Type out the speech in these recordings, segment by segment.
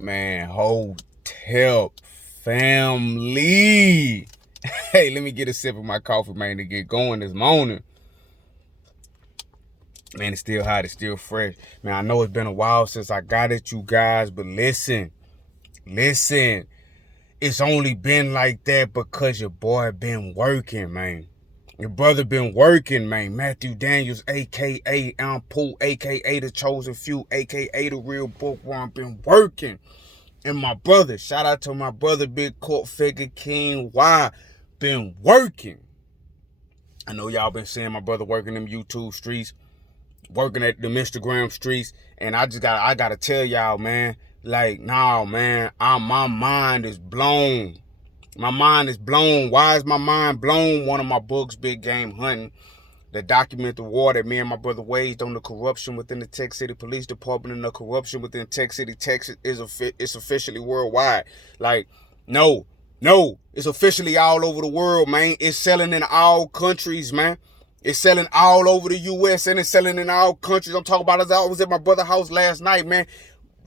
Man, hotel family. Hey, let me get a sip of my coffee, man, to get going this morning. Man, it's still hot. It's still fresh. Man, I know it's been a while since I got at you guys, but listen. It's only been like that because your boy been working, man. Your brother been working, man. Matthew Daniels, a.k.a. Ampool, a.k.a. The Chosen Few, a.k.a. The Real Bookworm, been working. And my brother, shout out to my brother, Big Court Figure King Y, been working. I know y'all been seeing my brother working them YouTube streets, working at them Instagram streets, and I gotta tell y'all, man, like, nah, man, my mind is blown. My mind is blown. Why is my mind blown? One of my books, Big Game Hunting, that document the war that me and my brother waged on the corruption within the Tech City Police Department, and the corruption within Tech City, Texas, it's officially worldwide. Like, no, it's officially all over the world, man. It's selling in all countries, man. It's selling all over the U.S. and it's selling in all countries. I'm talking about, as I was at my brother's house last night, man.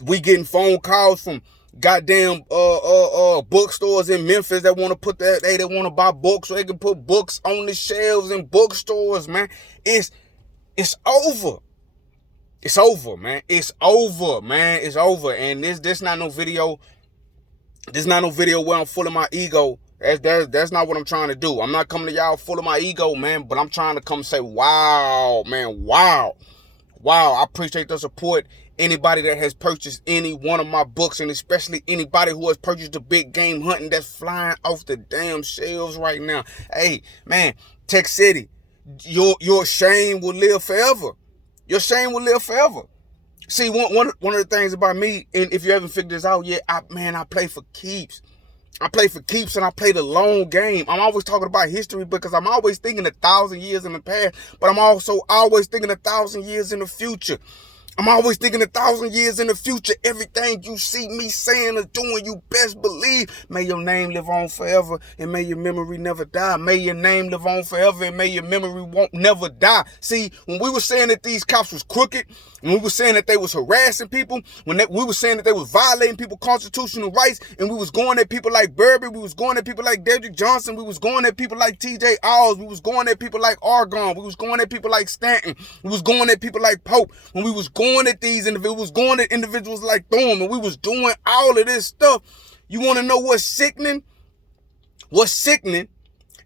We getting phone calls from goddamn bookstores in Memphis that want to put that, they want to buy books so they can put books on the shelves in bookstores, man. It's over. It's over, man. It's over, man. It's over. And this not no video. This not no video where I'm full of my ego. That's not what I'm trying to do. I'm not coming to y'all full of my ego, man, but I'm trying to come say, wow, man, wow. I appreciate the support. Anybody that has purchased any one of my books, and especially anybody who has purchased the Big Game Hunting that's flying off the damn shelves right now. Hey, man, Tech City, your shame will live forever. Your shame will live forever. See, one of the things about me, and if you haven't figured this out yet, I play for keeps. I play for keeps and I play the long game. I'm always talking about history because I'm always thinking 1,000 years in the past, but I'm also always thinking 1,000 years in the future. I'm always thinking 1,000 years in the future. Everything you see me saying or doing, you best believe. May your name live on forever and may your memory never die. May your name live on forever and may your memory won't never die. See, when we were saying that these cops was crooked, when we were saying that they was harassing people, we were saying that they was violating people's constitutional rights, and we was going at people like Burberry, we was going at people like Dedrick Johnson, we was going at people like TJ Oz, we was going at people like Argonne, we was going at people like Stanton, we was going at people like Pope, when we was going at these individuals, going at individuals like Thorne, and we was doing all of this stuff. You want to know what's sickening? What's sickening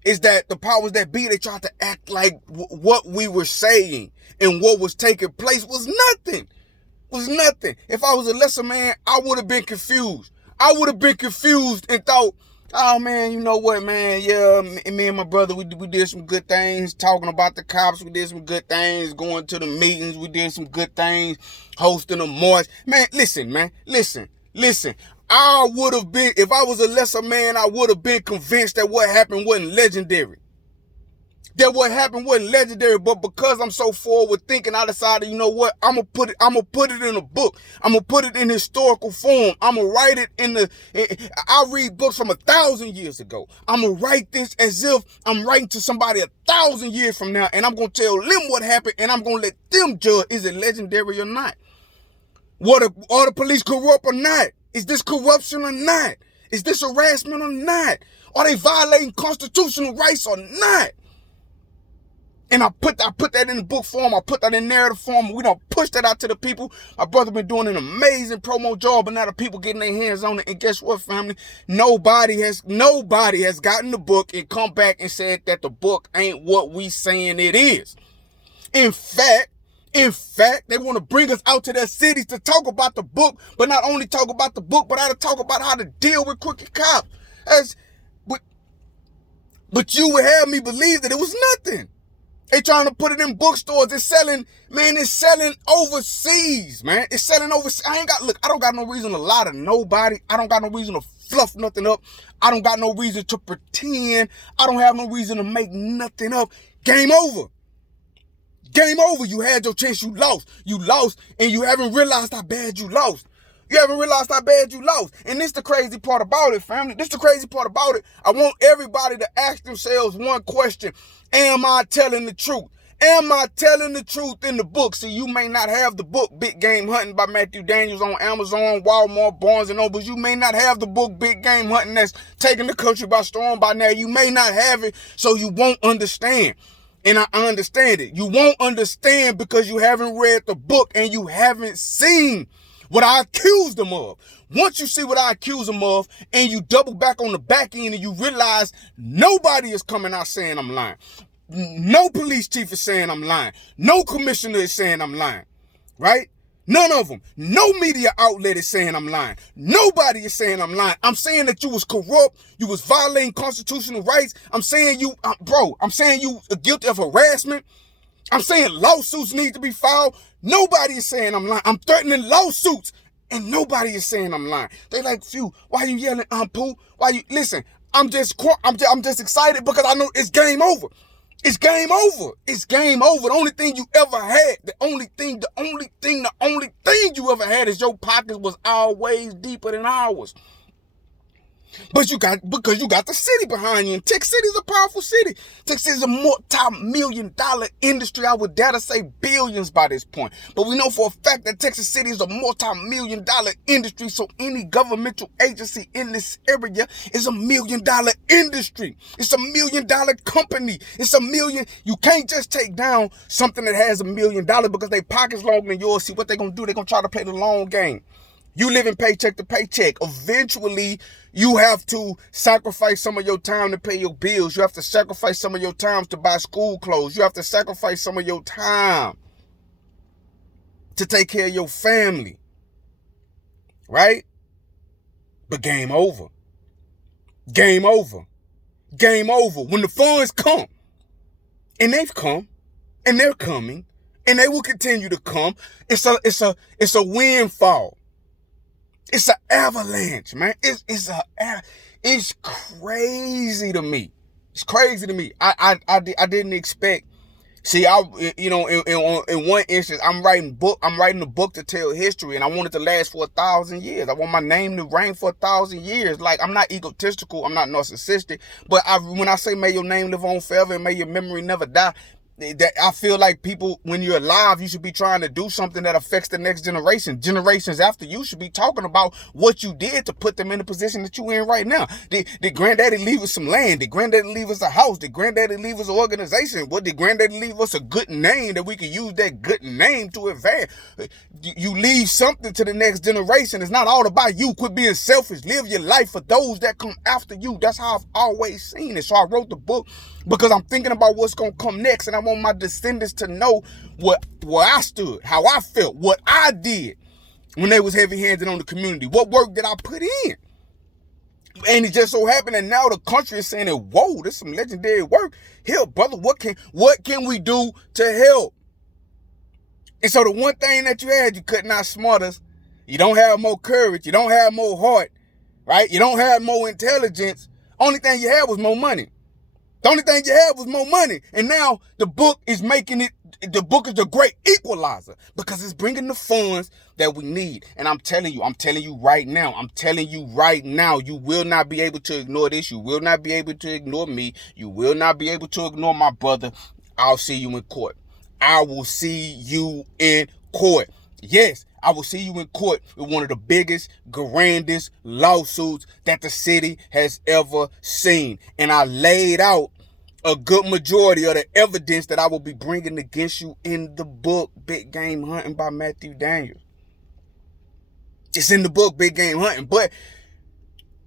is that the powers that be, they tried to act like what we were saying and what was taking place was nothing. If I was a lesser man, I would have been confused. I would have been confused and thought, oh man, you know what, man? Yeah, me and my brother, we did some good things talking about the cops. We did some good things going to the meetings. We did some good things hosting a march. Man, listen. I would have been, if I was a lesser man, I would have been convinced that what happened wasn't legendary. But because I'm so forward thinking, I decided, you know what? I'm gonna put it in a book. I'm gonna put it in historical form. I'm gonna write it I read books from 1,000 years ago. I'm gonna write this as if I'm writing to somebody 1,000 years from now, and I'm gonna tell them what happened, and I'm gonna let them judge, is it legendary or not? Are the police corrupt or not? Is this corruption or not? Is this harassment or not? Are they violating constitutional rights or not? And I put that in the book form. I put that in narrative form. We don't push that out to the people. My brother been doing an amazing promo job, but now the people getting their hands on it. And guess what, family? Nobody has gotten the book and come back and said that the book ain't what we saying it is. In fact, they want to bring us out to their cities to talk about the book, but not only talk about the book, but how to talk about how to deal with crooked cops. But you would have me believe that it was nothing. They trying to put it in bookstores. It's selling overseas, man. It's selling overseas. I don't got no reason to lie to nobody. I don't got no reason to fluff nothing up. I don't got no reason to pretend. I don't have no reason to make nothing up. Game over. You had your chance, you lost. You lost, and you haven't realized how bad you lost. And this the crazy part about it, family. I want everybody to ask themselves one question. Am I telling the truth? Am I telling the truth in the book? See, you may not have the book Big Game Hunting by Matthew Daniels on Amazon, Walmart, Barnes & Noble. You may not have the book Big Game Hunting that's taking the country by storm by now. You may not have it, so you won't understand. And I understand it. You won't understand because you haven't read the book and you haven't seen what I accused them of. Once you see what I accuse them of and you double back on the back end and you realize nobody is coming out saying I'm lying. No police chief is saying I'm lying. No commissioner is saying I'm lying, right? None of them. No media outlet is saying I'm lying. Nobody is saying I'm lying. I'm saying that you was corrupt. You was violating constitutional rights. I'm saying you, I'm saying you are guilty of harassment. I'm saying lawsuits need to be filed. Nobody is saying I'm lying. I'm threatening lawsuits and nobody is saying I'm lying. They like, phew, why you yelling, Pooh? Why you, listen, I'm just excited because I know it's game over. It's game over. It's game over. The only thing you ever had, the only thing you ever had is your pockets was always deeper than ours. But because you got the city behind you. And Texas City is a powerful city. Texas is a multi-million-dollar industry. I would dare to say billions by this point. But we know for a fact that Texas City is a multi-million-dollar industry. So any governmental agency in this area is $1 million industry. It's $1 million company. You can't just take down something that has $1 million because they pockets longer than yours. See what they're going to do? They're going to try to play the long game. You living paycheck to paycheck. Eventually, you have to sacrifice some of your time to pay your bills. You have to sacrifice some of your time to buy school clothes. You have to sacrifice some of your time to take care of your family. Right? But game over. Game over. Game over. When the funds come, and they've come, and they're coming, and they will continue to come, it's a windfall. It's an avalanche, man. It's crazy to me. It's crazy to me. I didn't expect. See, in one instance, I'm writing a book to tell history, and I want it to last for 1,000 years. I want my name to reign for 1,000 years. Like, I'm not egotistical, I'm not narcissistic, but when I say may your name live on forever and may your memory never die, that I feel like people, when you're alive, you should be trying to do something that affects the next generation. Generations after you should be talking about what you did to put them in the position that you're in right now. Did granddaddy leave us some land? Did granddaddy leave us a house? Did granddaddy leave us an organization? What did granddaddy leave us a good name that we could use that good name to advance? You leave something to the next generation. It's not all about you. Quit being selfish. Live your life for those that come after you. That's how I've always seen it. So I wrote the book because I'm thinking about what's going to come next, and I want my descendants to know where I stood, how I felt, what I did when they was heavy-handed on the community, what work did I put in. And it just so happened that now the country is saying that, whoa, this is some legendary work. Hell, brother, what can we do to help? And so the one thing that you could not smart us. You don't have more courage. You don't have more heart, right? You don't have more intelligence. Only thing you had was more money. The only thing you had was more money. And now the book is the book is the great equalizer because it's bringing the funds that we need. And I'm telling you right now, you will not be able to ignore this. You will not be able to ignore me. You will not be able to ignore my brother. I'll see you in court. I will see you in court. Yes, I will see you in court with one of the biggest, grandest lawsuits that the city has ever seen. And I laid out a good majority of the evidence that I will be bringing against you in the book, Big Game Hunting by Matthew Daniels. It's in the book, Big Game Hunting. But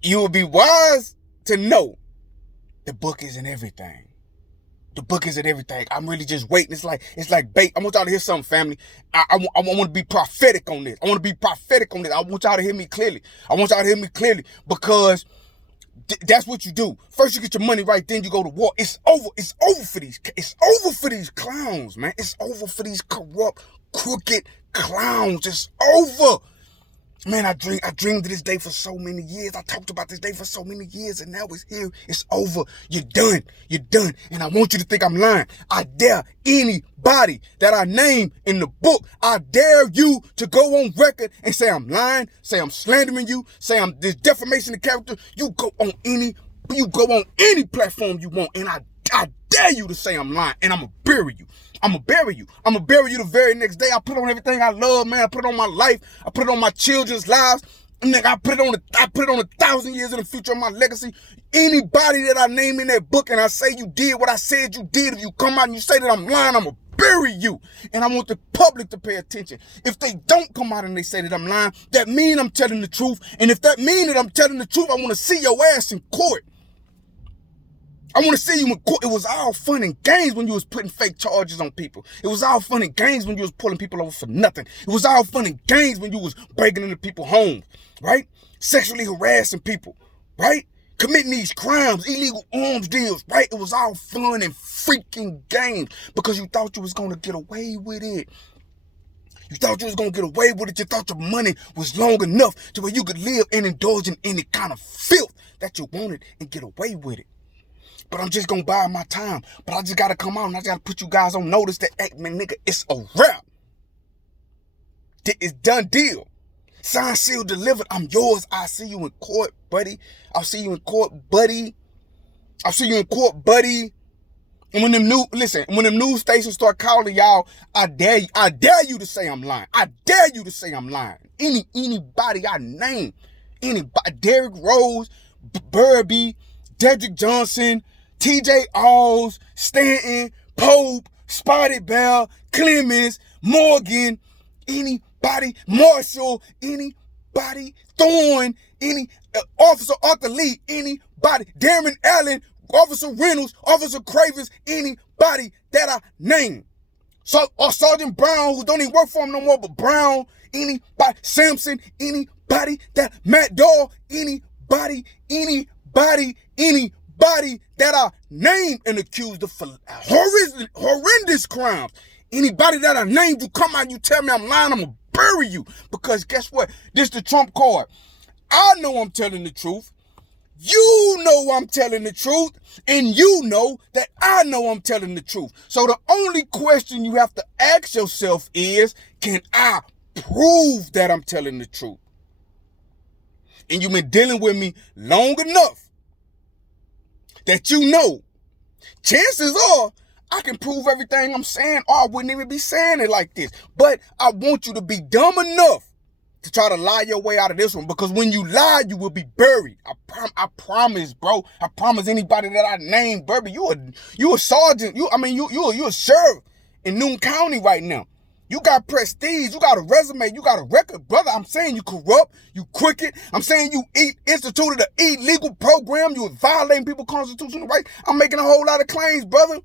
you will be wise to know the book isn't everything. The book isn't everything. I'm really just waiting. It's like bait. I want y'all to hear something, family. I want to be prophetic on this. I want y'all to hear me clearly. Because that's what you do. First you get your money right, then you go to war. It's over for these clowns, man. It's over for these corrupt, crooked clowns. It's over. Man, I dreamed of this day for so many years. I talked about this day for so many years, and now it's here. It's over. You're done. And I want you to think I'm lying. I dare anybody that I name in the book, I dare you to go on record and say I'm lying, say I'm slandering you, say I'm this defamation of character. You go on any platform you want, and I dare you to say I'm lying, and I'm gonna bury you. I'ma bury you. I'ma bury you the very next day. I put on everything I love, man. I put it on my life. I put it on my children's lives. And nigga, I put it on 1,000 years in the future of my legacy. Anybody that I name in that book and I say you did what I said you did, if you come out and you say that I'm lying, I'ma bury you. And I want the public to pay attention. If they don't come out and they say that I'm lying, that means I'm telling the truth. And if that means that I'm telling the truth, I want to see your ass in court. I want to see you in court. It was all fun and games when you was putting fake charges on people. It was all fun and games when you was pulling people over for nothing. It was all fun and games when you was breaking into people's homes, right? Sexually harassing people, right? Committing these crimes, illegal arms deals, right? It was all fun and freaking games because you thought you was going to get away with it. You thought you was going to get away with it. You thought your money was long enough to where you could live and indulge in any kind of filth that you wanted and get away with it. But I'm just going to buy my time. But I just got to come out and I just got to put you guys on notice that, hey, man, nigga, it's a wrap. It's done deal. Signed, sealed, delivered. I'm yours. I'll see you in court, buddy. I'll see you in court, buddy. I'll see you in court, buddy. And when them news stations start calling y'all, I dare you to say I'm lying. I dare you to say I'm lying. Anybody I name, anybody, Derrick Rose, Burby, Dedrick Johnson, TJ Alls, Stanton, Pope, Spotted Bell, Clemens, Morgan, anybody, Marshall, anybody, Thorne, Officer Arthur Lee, anybody, Darren Allen, Officer Reynolds, Officer Cravens, anybody that I name. So, or Sergeant Brown, who don't even work for him no more, but Brown, anybody, Sampson, anybody that Matt Dawg, anybody that I name and accused of horrendous crimes. Anybody that I named, you come out and you tell me I'm lying, I'm going to bury you. Because guess what? This the Trump card. I know I'm telling the truth. You know I'm telling the truth. And you know that I know I'm telling the truth. So the only question you have to ask yourself is, can I prove that I'm telling the truth? And you've been dealing with me long enough that you know, chances are I can prove everything I'm saying, or I wouldn't even be saying it like this. But I want you to be dumb enough to try to lie your way out of this one, because when you lie, you will be buried. I promise, bro. I promise anybody that I name, Burby, you a sergeant. You a sheriff in Newton County right now. You got prestige, you got a resume, you got a record. Brother, I'm saying you corrupt, you crooked. I'm saying you instituted an illegal program. You violating people's constitutional rights. I'm making a whole lot of claims, brother.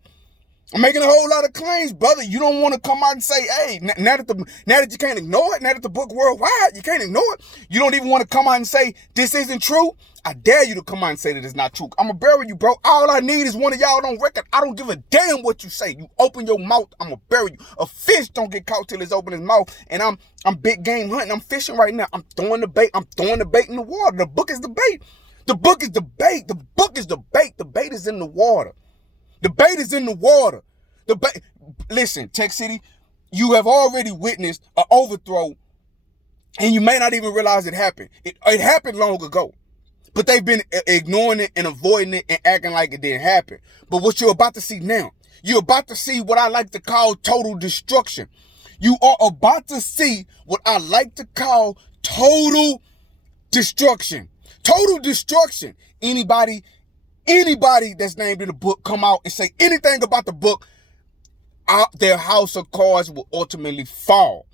I'm making a whole lot of claims, brother. You don't want to come out and say, hey, now that you can't ignore it, now that the book worldwide, you can't ignore it. You don't even want to come out and say, this isn't true. I dare you to come out and say that it's not true. I'm going to bury you, bro. All I need is one of y'all on record. I don't give a damn what you say. You open your mouth, I'm going to bury you. A fish don't get caught till it's open his mouth. And I'm big game hunting. I'm fishing right now. I'm throwing the bait. I'm throwing the bait in the water. The book is the bait. The book is the bait. The book is the bait. The bait is in the water. The bait is in the water. The bait. Listen, Tech City, you have already witnessed an overthrow, and you may not even realize it happened. It happened long ago. But they've been ignoring it and avoiding it and acting like it didn't happen. But what you're about to see now, you're about to see what I like to call total destruction. You are about to see what I like to call total destruction. Total destruction. Anybody that's named in the book come out and say anything about the book, their house of cards will ultimately fall.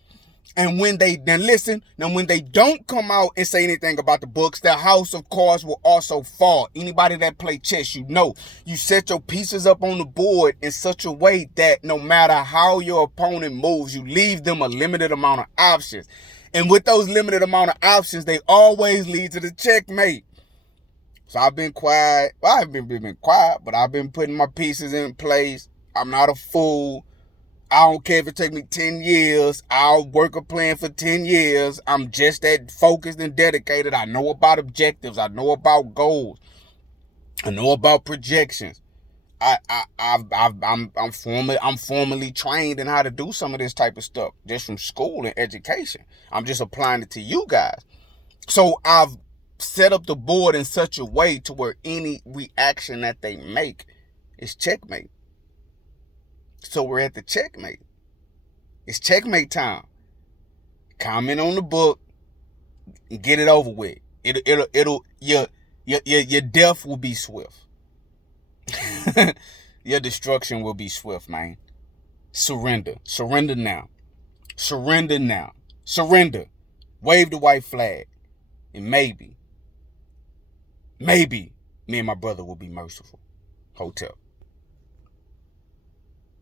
And when they don't come out and say anything about the books, their house of cards will also fall. Anybody that play chess, you set your pieces up on the board in such a way that no matter how your opponent moves, you leave them a limited amount of options. And with those limited amount of options, they always lead to the checkmate. So I've been quiet. Well, I haven't been quiet, but I've been putting my pieces in place. I'm not a fool. I don't care if it take me 10 years. I'll work a plan for 10 years. I'm just that focused and dedicated. I know about objectives. I know about goals. I know about projections. I'm formally trained in how to do some of this type of stuff just from school and education. I'm just applying it to you guys. So I've set up the board in such a way to where any reaction that they make is checkmate. So we're at the checkmate. It's checkmate time. Comment on the book and get it over with. Your death will be swift. Your destruction will be swift, man. Surrender. Surrender now. Surrender now. Surrender. Wave the white flag. And maybe, me and my brother will be merciful. Hotel.